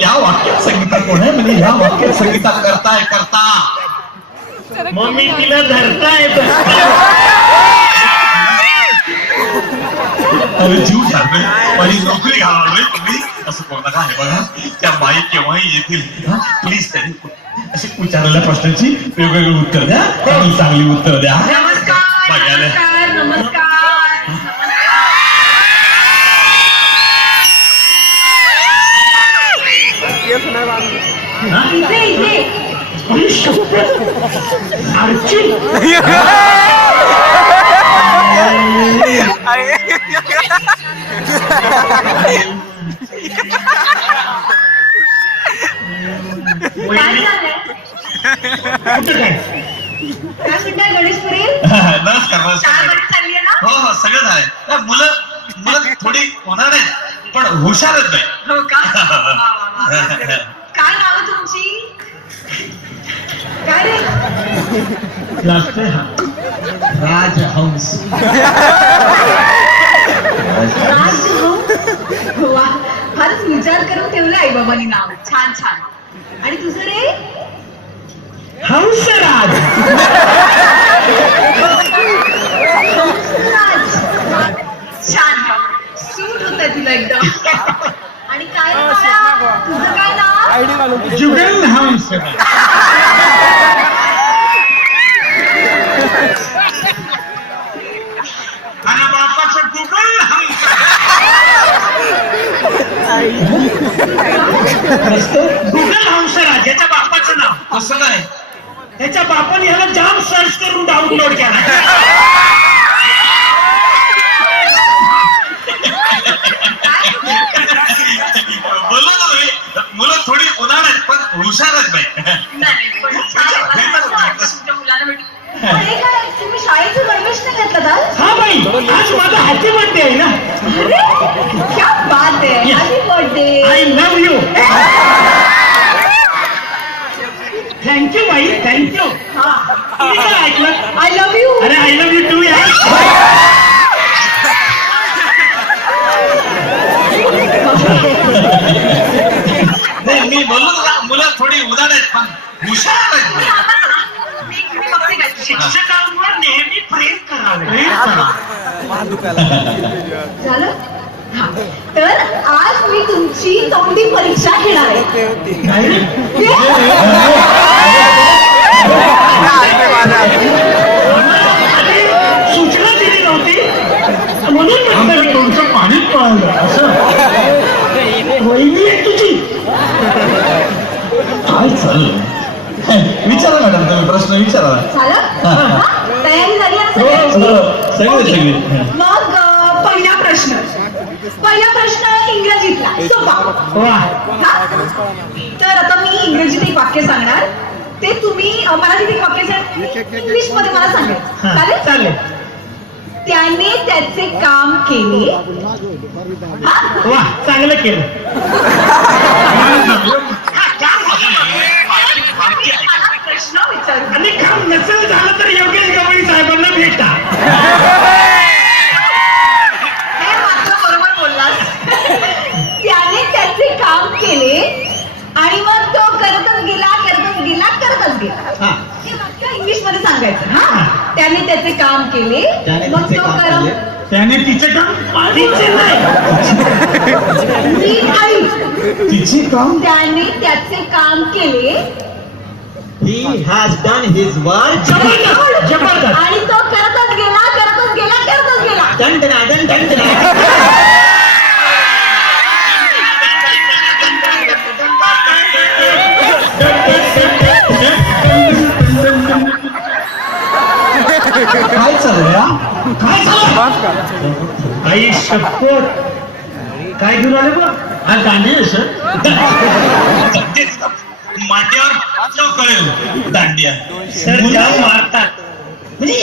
या वाक्यात संगीता कोण आहे म्हणजे या वाक्यात संगीता करता मग मी तिला धरताय जीव झालोय माझी नोकरी घालवलोय तुम्ही असं करू नका. हे बघा त्या बाई केव्हाही येतील प्लीज त्यांनी अशी विचारलेल्या प्रश्नांची वेगवेगळी उत्तर द्या, चांगली उत्तर द्या. नमस्कार नमस्कार. इथे इथे काय म्हणताय गणेशपुरी? नमस्कार नमस्कार. चालली ना? हो हो सगळं झालंय. मुलं थोडी होणार आहेत पण हुशारच नाही. हो का? काय नाव तुमची? काय रे? राजहंस. राजहंस. वा, फारच विचार करून ठेवलं आई बाबांनी नाव. छान छान. आणि तुझं रे? हंसराज. हंसराज. छान सूट होत तुला एकदम. आणि काय रे बाळा? तुझं काय नाव? जुगल हंस. आणि बापाचं गुगल हंस. गुगल हंसराज याच्या बापाचं नाव. कसं काय? त्याच्या बापाने ह्याला जाम सर्च करून डाउनलोड केला. बोललो ना मी, मुलं थोडी उन्हाळ आहेत पण हुशारच नाही. तुमच्या मुलाला भेटून. पण हे काय, तुम्ही शाळेचं गणवेश नाही घातलं का? हा बाई, आज माझा हॅपी बर्थडे आहे ना. अरे क्या बात आहे. Happy birthday. I love you. Thank you बाई, थँक्यू. तुम्ही काय ऐकलं? I love you. अरे आय लव्ह यू टू यार. नाही मी बोललो ना मुलं थोडी उन्हाळ आहेत पण हुशार आहेत. मी बघते काय तुझी. शिक्षकांवर नेहमी प्रेम करावे. झालं? हा. तर आज मी तुमची तोंडी परीक्षा घेणार आहे. सूचना दिली नव्हती म्हणून तुमचं पाणी पळलं असं. वहिनी आहे तुझी. काय चाललं? विचारा मॅडम तुम्ही प्रश्न विचारा. झालं? हा? तयारी झाली ना सगळ्यांची? सगळी. मग पहिला प्रश्न इंग्रजीतला सोपा. वा. हा? तर आता मी इंग्रजीत एक वाक्य सांगणार, ते तुम्ही मराठीत एक वाक्य इंग्लिश मध्ये मला सांगायचं. चालेल? चालेल. त्याने त्याचे काम केले. वा, चांगलं केलं. प्रश्न विचारू. आणि काम नसेल झालं तर योगेश गवळी साहेबांना भेटा. हे मात्र बरोबर बोललास. त्याने त्याचे काम केले आणि मग तो करतच गेला. हे वाक्य इंग्लिश मध्ये सांगायचं. हा, त्याने त्याचे काम केले मग तो करम. त्याने तिचं काम तिचे नाही. तिची काम. त्याने त्याचे काम केले. He has done his work. जबरदस्त. आणि तो करतच गेला. दंडना दंडना. काय चाललंय? काय झालं? आई शपथ. काय घेऊन आले बा? हा गांधी आहे सर. माट्यावर कळेल दांडिया. सर जाम मारतात. म्हणजे